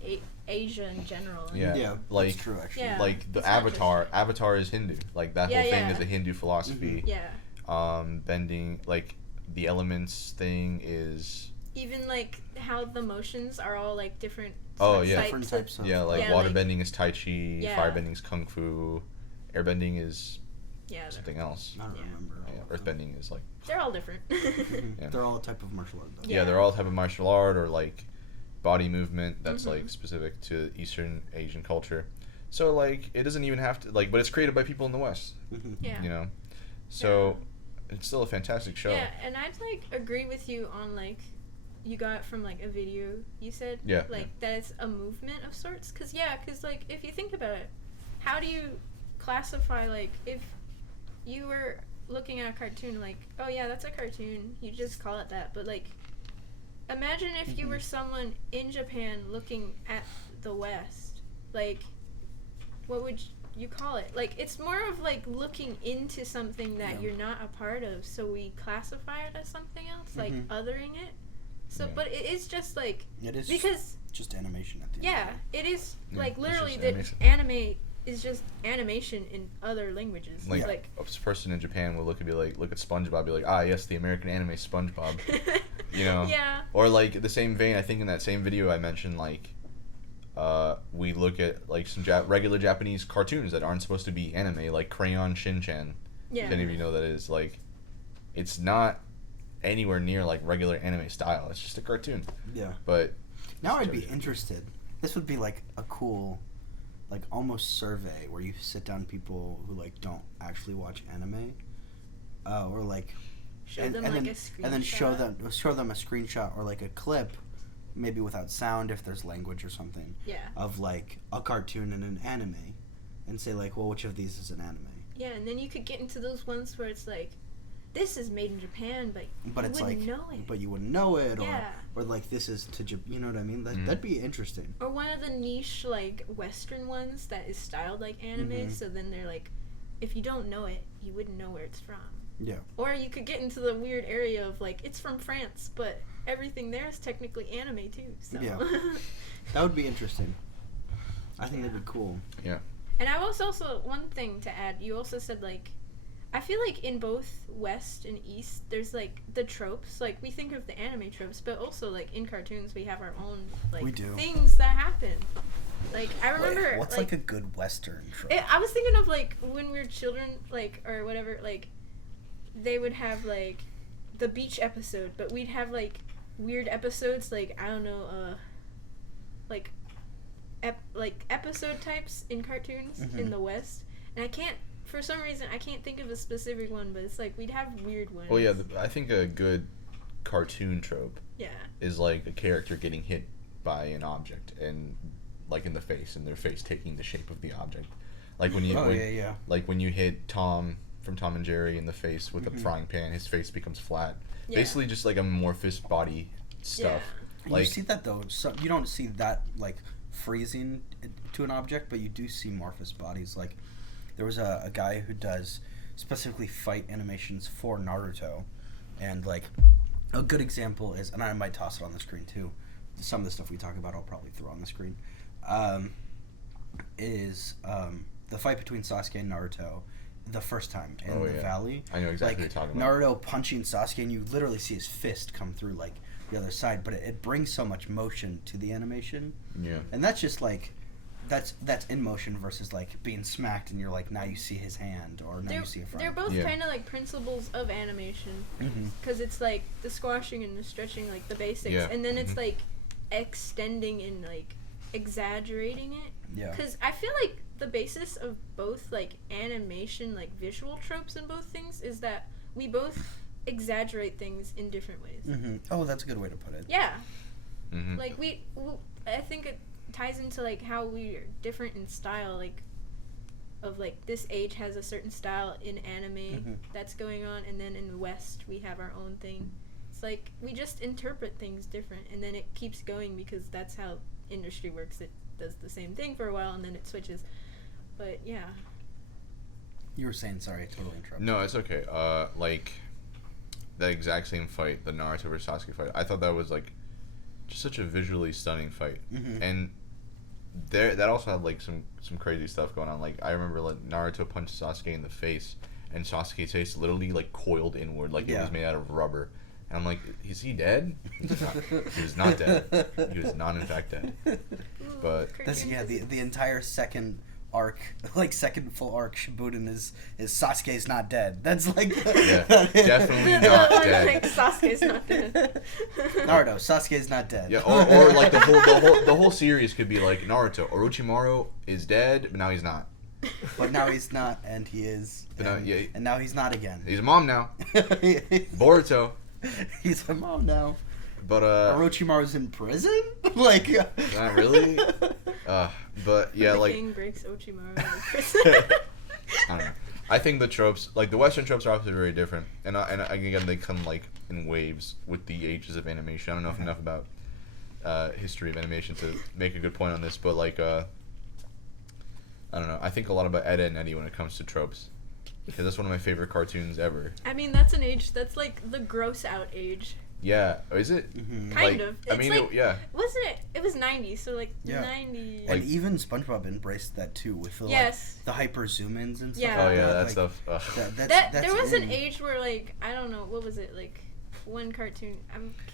Asia in general. Yeah, like, that's true, actually. Yeah. Like, the Avatar is Hindu. Like, that whole thing is a Hindu philosophy. Bending, like, the elements thing is... Even, like, how the motions are all, like, different different types of... Yeah, like, waterbending is Tai Chi, firebending is Kung Fu, airbending is something else. I don't remember. Earthbending is, like... They're all different. They're all a type of martial art, though. Yeah, they're all a type of martial art or, like, body movement that's, like, specific to Eastern Asian culture. So, like, it doesn't even have to... Like, but it's created by people in the West. You know? So, it's still a fantastic show. Yeah, and I'd, like, agree with you on, like... You got it from, like, a video, you said? Like, that it's a movement of sorts? Because, like, if you think about it, how do you classify, like, if you were looking at a cartoon, like, oh, yeah, that's a cartoon, you just call it that. But, like, imagine if you were someone in Japan looking at the West. Like, what would you call it? Like, it's more of, like, looking into something that you're not a part of, so we classify it as something else, like, othering it. So, but it is just, like... It is because just animation at the end. Yeah, it is, like, literally, the anime is just animation in other languages. Like, a person in Japan will look at SpongeBob, be like, ah, yes, the American anime SpongeBob. You know? Yeah. Or, like, the same vein, I think in that same video I mentioned, like, we look at, like, some regular Japanese cartoons that aren't supposed to be anime, like Crayon Shin-chan. Yeah. If any of you know that is, like, it's not anywhere near, like, regular anime style. It's just a cartoon. Yeah. But now I'd be interested. This would be, like, a cool, like, almost survey where you sit down people who, like, don't actually watch anime, or, like, show them a screenshot. And then show them a screenshot or, like, a clip, maybe without sound if there's language or something, of, like, a cartoon and an anime, and say, like, well, which of these is an anime? Yeah, and then you could get into those ones where it's, like, this is made in Japan, but you it's wouldn't like, know it. But you wouldn't know it, or like this is to you know what I mean? That'd be interesting. Or one of the niche, like, Western ones that is styled like anime, so then they're like, if you don't know it, you wouldn't know where it's from. Yeah. Or you could get into the weird area of, like, it's from France, but everything there is technically anime too. So. Yeah. That would be interesting. I think that'd be cool. Yeah. And I was also, one thing to add, you also said, like, I feel like in both West and East, there's, like, the tropes. Like, we think of the anime tropes, but also, like, in cartoons, we have our own, like, things that happen. Like, I remember... What's, like, a good Western trope? I was thinking of, like, when we were children, like, or whatever, like, they would have, like, the beach episode, but we'd have, like, weird episodes, like, I don't know, like episode types in cartoons in the West. And for some reason, I can't think of a specific one, but it's like we'd have weird ones. Well, yeah, I think a good cartoon trope is like a character getting hit by an object, and like in the face, and their face taking the shape of the object. Like when you like when you hit Tom from Tom and Jerry in the face with a frying pan, his face becomes flat. Yeah. Basically just like amorphous body stuff. Yeah. Like, you see that though. So you don't see that like freezing to an object, but you do see amorphous bodies. Like there was a guy who does specifically fight animations for Naruto, and like a good example is, and I might toss it on the screen too, some of the stuff we talk about I'll probably throw on the screen, is the fight between Sasuke and Naruto the first time in the valley. I know exactly like, what you're talking about. Naruto punching Sasuke, and you literally see his fist come through like the other side, but it brings so much motion to the animation. Yeah. And that's just like that's in motion versus like being smacked and you're like, now you see his hand, or now you see a front. They're both kind of like principles of animation, because it's like the squashing and the stretching, like the basics, and then it's like extending and like exaggerating it. Yeah. Because I feel like the basis of both like animation, like visual tropes in both things, is that we both exaggerate things in different ways. Oh, that's a good way to put it. Yeah. Like I think it ties into like how we are different in style, like of like this age has a certain style in anime that's going on, and then in the West we have our own thing. It's like we just interpret things different, and then it keeps going because that's how industry works. It does the same thing for a while and then it switches. But yeah. You were saying, sorry, I totally interrupted. No, it's okay. Like that exact same fight, the Naruto versus Sasuke fight, I thought that was like just such a visually stunning fight. And that also had like some crazy stuff going on. Like I remember like Naruto punched Sasuke in the face, and Sasuke's face literally like coiled inward, like it was made out of rubber. And I'm like, is he dead? He was not dead. He was not in fact dead. But that's, the entire second arc, like second full arc Shippuden is Sasuke's not dead. That's like definitely not dead. Like Sasuke's not dead. Naruto, Sasuke's not dead. Yeah, or like the whole series could be like Naruto, Orochimaru is dead, but now he's not. But now he's not, and he is. But and now he's not again. He's a mom now. Boruto. He's a mom now. But Orochimaru's in prison? Like not really. But yeah, the like king breaks Orochimaru out of prison. I don't know. I think the tropes, like the Western tropes, are obviously very different, and again they come like in waves with the ages of animation. I don't know enough about history of animation to make a good point on this, but like I don't know. I think a lot about Ed, Edd n Eddy when it comes to tropes, because that's one of my favorite cartoons ever. I mean, that's an age. That's like the gross out age. Yeah, is it? Kind of. I mean, like, yeah. Wasn't it? It was 90s, so like 90s. And even SpongeBob embraced that too with the like, the hyper zoom ins and stuff. Yeah. Oh yeah, that like, stuff. That's there was an age where like I don't know what was it like. One cartoon,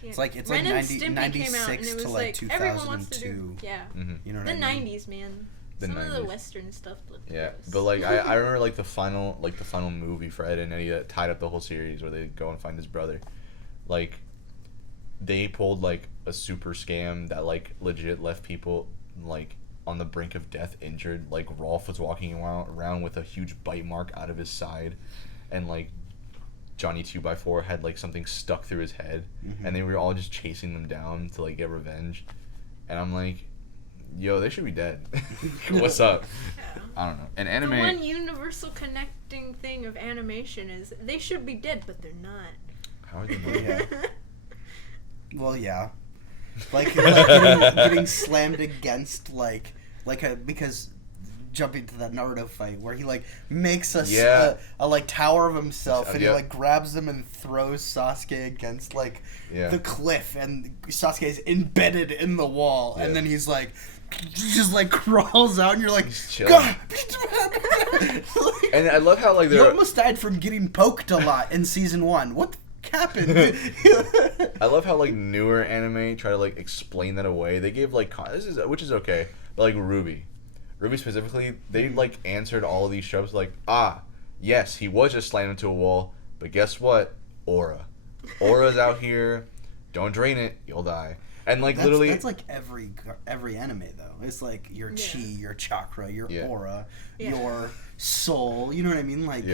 It's like Ren and 96 came out, and it was to like 2002. everyone wants to do. Yeah. You know what the I mean? 90s, man. The Some 90s. of the Western stuff looked gross. But like I remember like the final movie for Ed, Edd n Eddy that tied up the whole series, where they go and find his brother. Like they pulled like a super scam that like legit left people like on the brink of death, injured. Like Rolf was walking around with a huge bite mark out of his side, and like Johnny 2x4 had like something stuck through his head, and they were all just chasing them down to like get revenge. And I'm like, yo, they should be dead. What's up? Yeah. I don't know. And anime. The one universal connecting thing of animation is they should be dead, but they're not. How are they not? Well, yeah. Like getting slammed against because jumping to that Naruto fight where he like makes a like tower of himself, and he like grabs him and throws Sasuke against like the cliff, and Sasuke's embedded in the wall, and then he's like just like crawls out, and you're like, God. And I love how like you almost died from getting poked a lot in season 1. What happened? I love how like newer anime try to like explain that away. They gave like which is okay, but like Ruby specifically, they like answered all of these tropes like, yes, he was just slammed into a wall, but guess what? Aura's out here. Don't drain it, you'll die. And like literally, that's like every anime though. It's like your chi, your chakra, your aura, your soul. You know what I mean? Like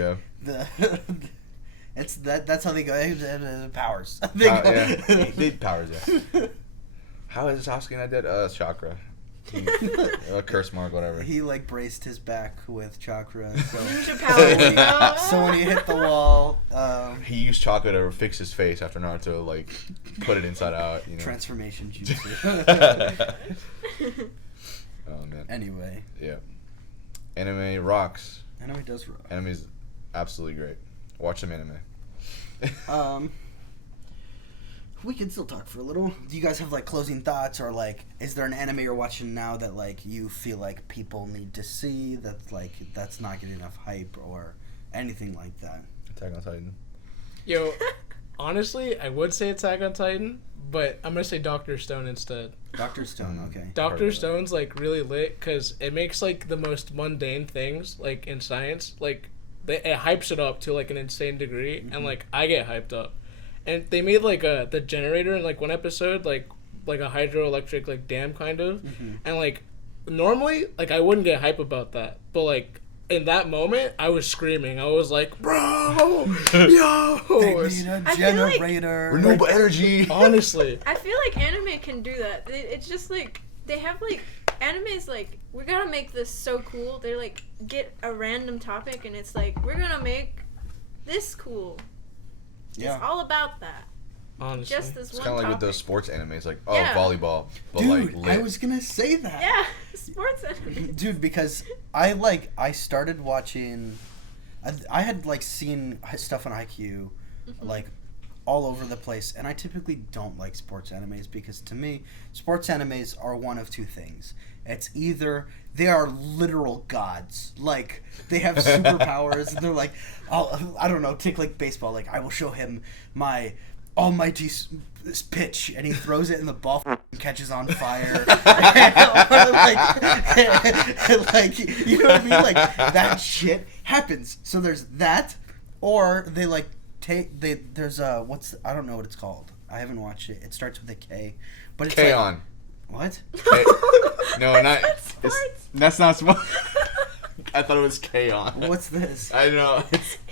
that's how they go. Powers. They powers. Yeah. How is Sasuke not dead? Chakra. A curse mark, whatever. He like braced his back with chakra. So, Ninja powers. so when he hit the wall, he used chakra to fix his face after Naruto like put it inside out. You know. Transformation jutsu. Oh man. Anyway. Yeah. Anime rocks. Anime does rock. Anime's absolutely great. Watch some anime. We can still talk for a little. Do you guys have like closing thoughts, or like, is there an anime you're watching now that like you feel like people need to see that's not getting enough hype or anything like that? Attack on Titan. Yo, honestly, I would say Attack on Titan, but I'm gonna say Dr. Stone instead. Dr. Stone, okay. Dr. Stone's like really lit because it makes like the most mundane things like in science like it hypes it up to like an insane degree, and like I get hyped up. And they made like the generator in like one episode, like a hydroelectric like dam kind of, and like normally like I wouldn't get hype about that, but like in that moment I was screaming. I was like, bro, yo, They need a generator. Renewable energy. Honestly, I feel like anime can do that. It's just like they have like anime's like, we're gonna make this so cool. They like get a random topic and it's like, we're gonna make this cool. Yeah. It's all about that. honestly. Just this It's one kind of like topic. with those sports animes, like Yeah. volleyball, but Dude, like lit. I was gonna say that. Yeah, sports anime. Dude, because I started watching, I had like seen stuff on IQ, like all over the place, and I typically don't like sports animes because to me, sports animes are one of two things. It's either they are literal gods, like they have superpowers, and they're like, I don't know, take like baseball, like I will show him my almighty pitch, and he throws it and the ball catches on fire. Or like, you know what I mean? Like that shit happens. So there's that, or they like there's I don't know what it's called. I haven't watched it. It starts with a K, but it's K-On! What? No, not. Sports. That's not sports. I thought it was K-On! What's this? I know.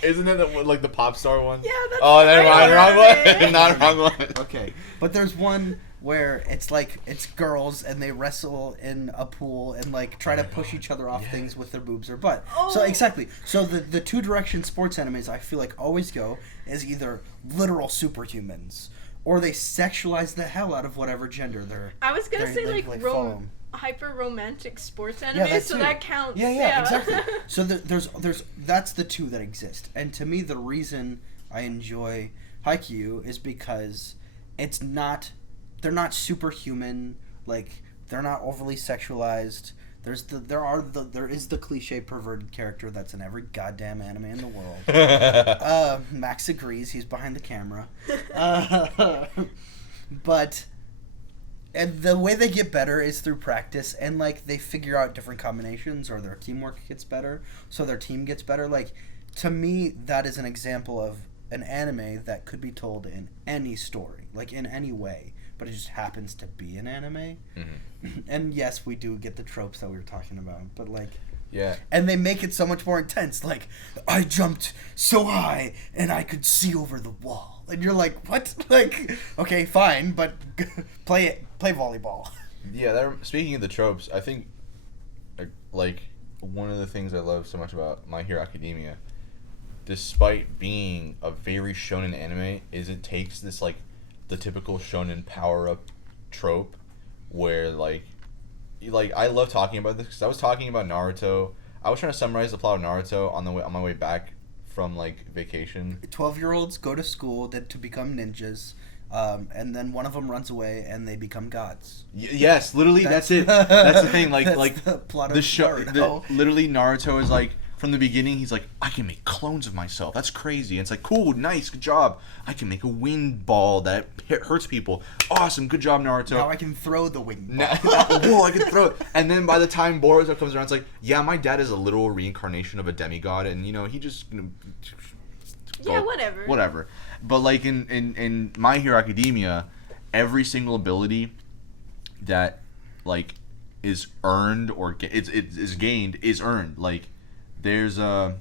Isn't it like the pop star one? Yeah, that's Oh, never mind. Wrong anime. one. Not wrong one. Okay, but there's one where it's like it's girls and they wrestle in a pool and like try to push each other off things with their boobs or butt. So Oh. exactly. So the two direction sports animes I feel like always go is either literal superhumans or they sexualize the hell out of whatever gender they're. I was gonna say they, like follow. hyper romantic sports anime, Yeah, that so too. that counts. Yeah, exactly. So there's that's the two that exist, and to me the reason I enjoy Haikyuu is because they're not superhuman, like they're not overly sexualized. There is the cliche perverted character that's in every goddamn anime in the world. Max agrees. He's behind the camera. But and the way they get better is through practice, and like they figure out different combinations, or their teamwork gets better, so their team gets better. Like to me, that is an example of an anime that could be told in any story, like in any way, but it just happens to be an anime. And yes, we do get the tropes that we were talking about, but like, Yeah. and they make it so much more intense. Like, I jumped so high and I could see over the wall, and you're like, what? Like, okay, fine, but play volleyball. Yeah, speaking of the tropes, I think, like, one of the things I love so much about My Hero Academia, despite being a very shonen anime, is it takes this, like, the typical shonen power-up trope, where, like, I love talking about this, because I was talking about Naruto. I was trying to summarize the plot of Naruto on my way back from, like, vacation. 12-year-olds go to school to become ninjas. And then one of them runs away, and they become gods. Yes, literally, that's it. That's the thing. Like, That's like the plot of the show. Naruto. Literally, Naruto is like, from the beginning, he's like, I can make clones of myself. That's crazy. And it's like, cool, nice, good job. I can make a wind ball that hurts people. Awesome, good job, Naruto. Now I can throw the wing ball. Whoa, I can throw it. And then by the time Boruto comes around, it's like, yeah, my dad is a literal reincarnation of a demigod, and he just Yeah, whatever. Whatever. But like in My Hero Academia, every single ability that like is earned or is gained is earned. Like there's when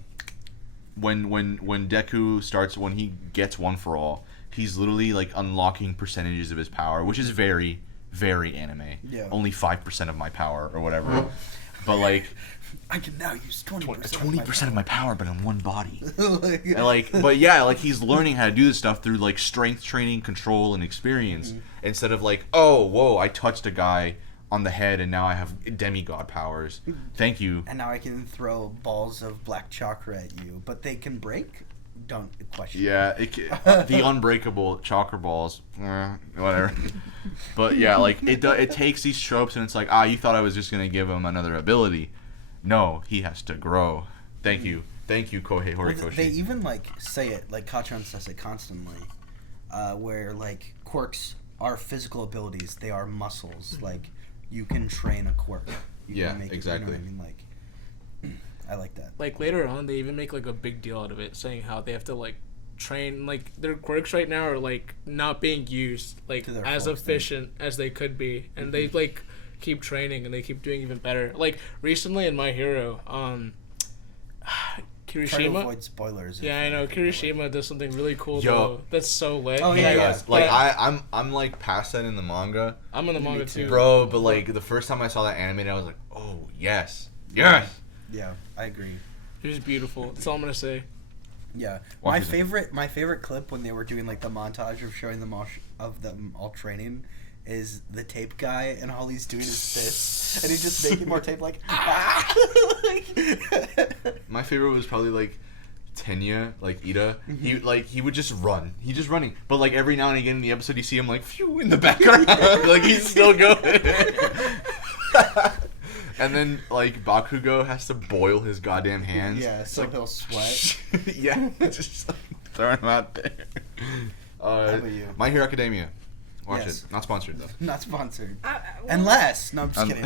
Deku starts, when he gets One for All, he's literally like unlocking percentages of his power, which is very, very anime. Yeah. Only 5% of my power or whatever. But like, I can now use 20%. 20% of my power, but in one body. But yeah, like he's learning how to do this stuff through like strength training, control, and experience, instead of like, oh, whoa, I touched a guy on the head and now I have demigod powers. Thank you. And now I can throw balls of black chakra at you, but they can break. Don't question. Yeah, the unbreakable chakra balls, whatever. But yeah, like it takes these tropes and it's like, you thought I was just gonna give him another ability. No, he has to grow. Thank you, Kohei Horikoshi. They even like say it, like Kachan says it constantly, where like quirks are physical abilities. They are muscles. Like you can train a quirk. You can make exactly. It, you know what I mean? Like, I like that. Like later on, they even make like a big deal out of it, saying how they have to like train, like their quirks right now are like not being used like as efficient as they could be, and they like keep training and they keep doing even better. Like recently in My Hero, Kirishima. Try to avoid spoilers. Yeah, I know. Kirishima does something really cool. Yo, though. That's so lit. Oh yeah. Like I'm like past that in the manga. I'm in the manga too, bro. But like the first time I saw that animated, I was like, oh yes. Yeah, I agree. It was beautiful. That's all I'm gonna say. Yeah, my favorite clip when they were doing like the montage of showing them all training is the tape guy, and all he's doing is this, and he's just making more tape like My favorite was probably like Tenya, like Ida. He would just run. He's just running, but like every now and again in the episode, you see him like phew in the background, like he's still going. And then, like, Bakugo has to boil his goddamn hands. Yeah, so he'll sweat. Yeah, just like, throwing him out there. How about you? My Hero Academia. Watch it. Not sponsored, though. Not sponsored. Unless. No, I'm just kidding.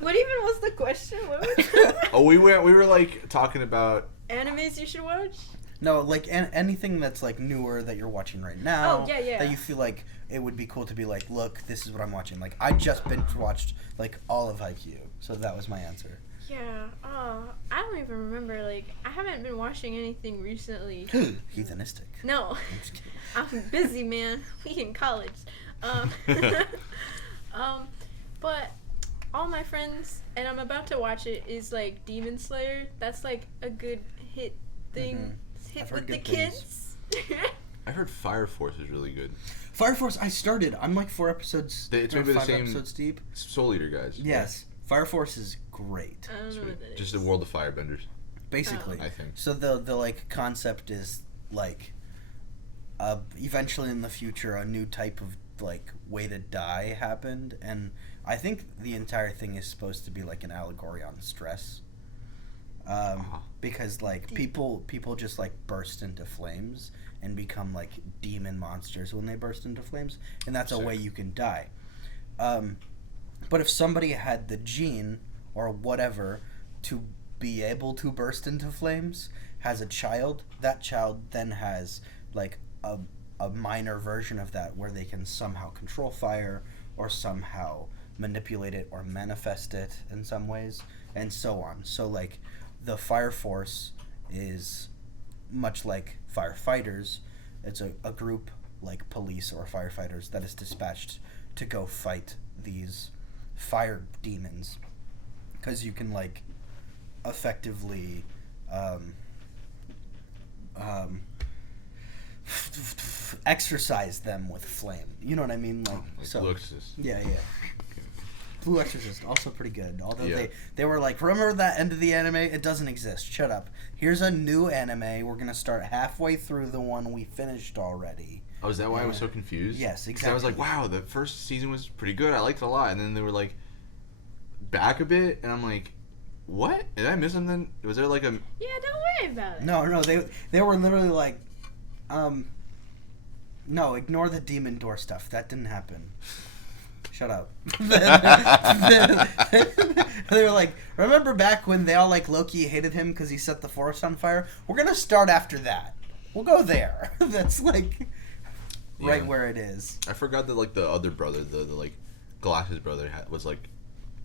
What even was the question? What was we were, like, talking about... animes you should watch? No, like, anything that's, like, newer that you're watching right now. Oh, yeah. That you feel like it would be cool to be like, look, this is what I'm watching. Like, I just binge-watched, like, all of IQ. So that was my answer. Yeah. Oh, I don't even remember. Like, I haven't been watching anything recently. Heathenistic. No. I'm just kidding. I'm busy, man. We in college. But all my friends, and I'm about to watch it, is, like, Demon Slayer. That's, like, a good hit thing. Mm-hmm. Hit with the kids. I heard Fire Force is really good. Fire Force, I started. I'm like 4 episodes. It's maybe the 5 same episodes deep. Soul Eater guys. Yes, Fire Force is great. I don't know what that is. Just a world of firebenders. Basically, I think. So the like concept is like, eventually in the future, a new type of like way to die happened, and I think the entire thing is supposed to be like an allegory on stress. Because like people just like burst into flames and become like demon monsters when they burst into flames, and that's a way you can die. But if somebody had the gene or whatever to be able to burst into flames, has a child, that child then has like a minor version of that where they can somehow control fire or somehow manipulate it or manifest it in some ways, and so on. So like the Fire Force is much like firefighters. It's a group like police or firefighters that is dispatched to go fight these fire demons, because you can like effectively exercise them with flame. You know what I mean? Like so. Blue Exorcist. Yeah. Blue Exorcist, also pretty good. Although they were like, remember that end of the anime? It doesn't exist. Shut up. Here's a new anime. We're gonna start halfway through the one we finished already. Oh, is that why I was so confused? Yes, exactly. 'Cause I was like, wow, the first season was pretty good. I liked it a lot. And then they were like, back a bit, and I'm like, what? Did I miss something? Was there like a... Yeah, don't worry about it. No, they were literally like, no, ignore the demon door stuff. That didn't happen. Shut up. They were like, remember back when they all like Loki hated him because he set the forest on fire? We're gonna start after that. We'll go there. That's like right where it is. I forgot that like the other brother, the like Glasses brother was like,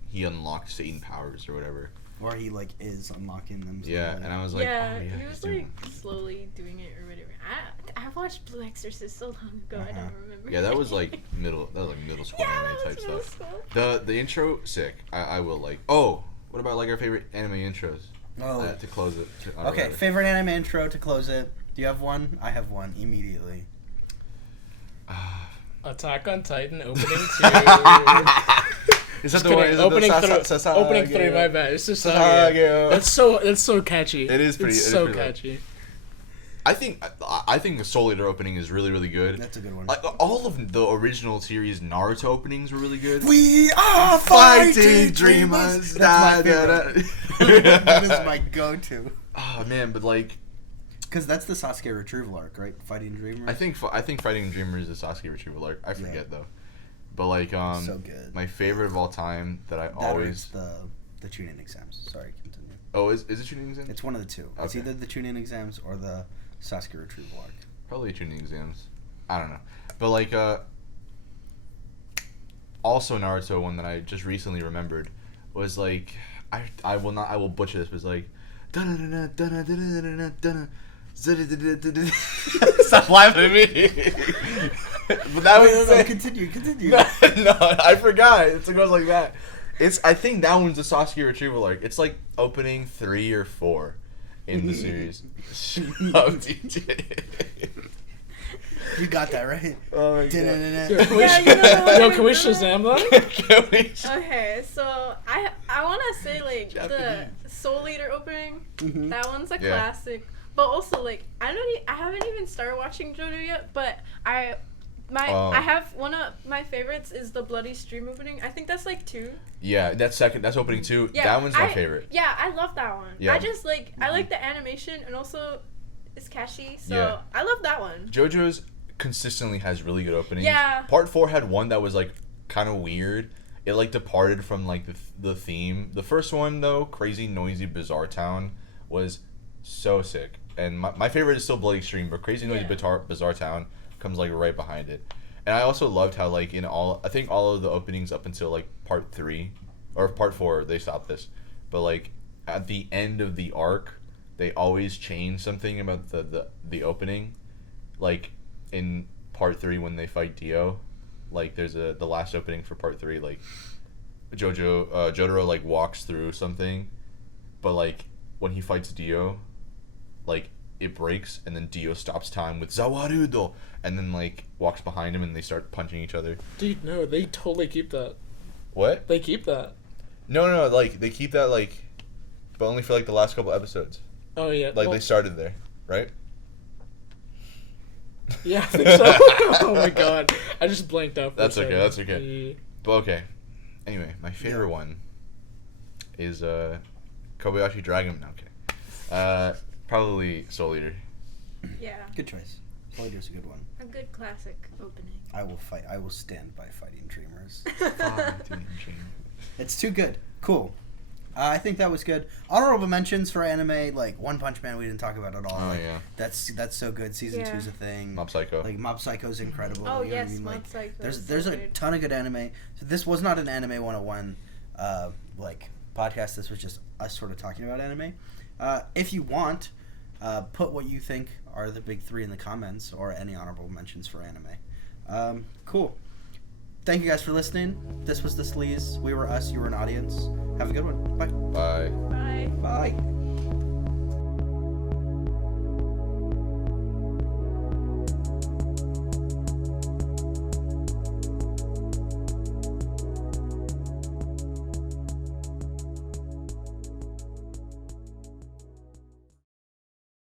he unlocked Satan powers or whatever. Or he like is unlocking them. Yeah, and I was like, yeah, oh, yeah, he was like slowly doing it or whatever. I watched Blue Exorcist so long ago. I don't remember. Yeah, that was like middle school anime type stuff. School. The intro, sick. I will like. Oh, what about like our favorite anime intros? Oh, to close it. Okay, favorite anime intro to close it. Do you have one? I have one immediately. Attack on Titan opening 2. Is that the one? Is opening 3, my bad. It's just It's so catchy. It is pretty. It's so catchy. I think the Soul Eater opening is really, really good. That's a good one. Like, all of the original series Naruto openings were really good. We are fighting dreamers. That's my favorite. That is my go-to. Oh man, but like, because that's the Sasuke retrieval arc, right? Fighting dreamers. I think Fighting Dreamers is the Sasuke retrieval arc. I forget though. But like, so good. My favorite of all time that I always the Chunin exams. Sorry, continue. Oh, is it Chunin exams? It's one of the two. Okay. It's either the Chunin exams or the Sasuke retrieval arc. Probably Chunin exams. I don't know, but like, also Naruto one that I just recently remembered was like, I will butcher this, but it's like, stop laughing at me. But that was continue. No, I forgot. It goes like that. I think that one's the Sasuke retrieval arc. It's like opening 3 or 4 in the series. Oh, DJ. You got that right. Oh my god. Can we Shazam that? Okay, so I want to say like the Soul Eater opening. Mm-hmm. That one's a classic. But also like I haven't even started watching JoJo yet, but I have one of my favorites is the Bloody Stream opening. I think that's like 2. Yeah, that's opening 2. Yeah, that one's my favorite. Yeah, I love that one. Yeah. I just like I like the animation and also it's catchy. So I love that one. JoJo's consistently has really good openings. Yeah. Part 4 had one that was like kind of weird. It like departed from like the theme. The first one though, Crazy Noisy Bizarre Town, was so sick. And my favorite is still Bloody Stream, but Crazy Noisy Bizarre Town comes like right behind it. And I also loved how like I think all of the openings up until like part 3 or part 4 they stopped this, but like at the end of the arc they always change something about the opening. Like in part 3 when they fight Dio, like there's the last opening for part 3, like Jotaro like walks through something, but like when he fights Dio, like it breaks and then Dio stops time with Zawarudo and then like walks behind him and they start punching each other. Dude, no, they totally keep that. What? They keep that. No, like they keep that like, but only for like the last couple episodes. Oh yeah. Like they started there, right? Yeah, I think so. Oh my god, I just blanked out. That's okay. Yeah. But okay. Anyway, my favorite one is Kobayashi Dragon. No, okay. Probably Soul Eater. Yeah. Good choice. Soul Eater's a good one. A good classic opening. I will stand by Fighting Dreamers. It's too good. Cool. I think that was good. Honorable mentions for anime, like One Punch Man we didn't talk about at all. Oh, like, yeah. That's so good. Season 2's a thing. Mob Psycho. Like Mob Psycho's incredible. Oh, you know yes, what I mean? Mob Like, Psycho. There's a ton of good anime. So this was not an Anime 101 like podcast. This was just us sort of talking about anime. If you want, put what you think are the big 3 in the comments or any honorable mentions for anime. Cool. Thank you guys for listening. This was the Sleeze. We were us. You were an audience. Have a good one. Bye. Bye. Bye. Bye.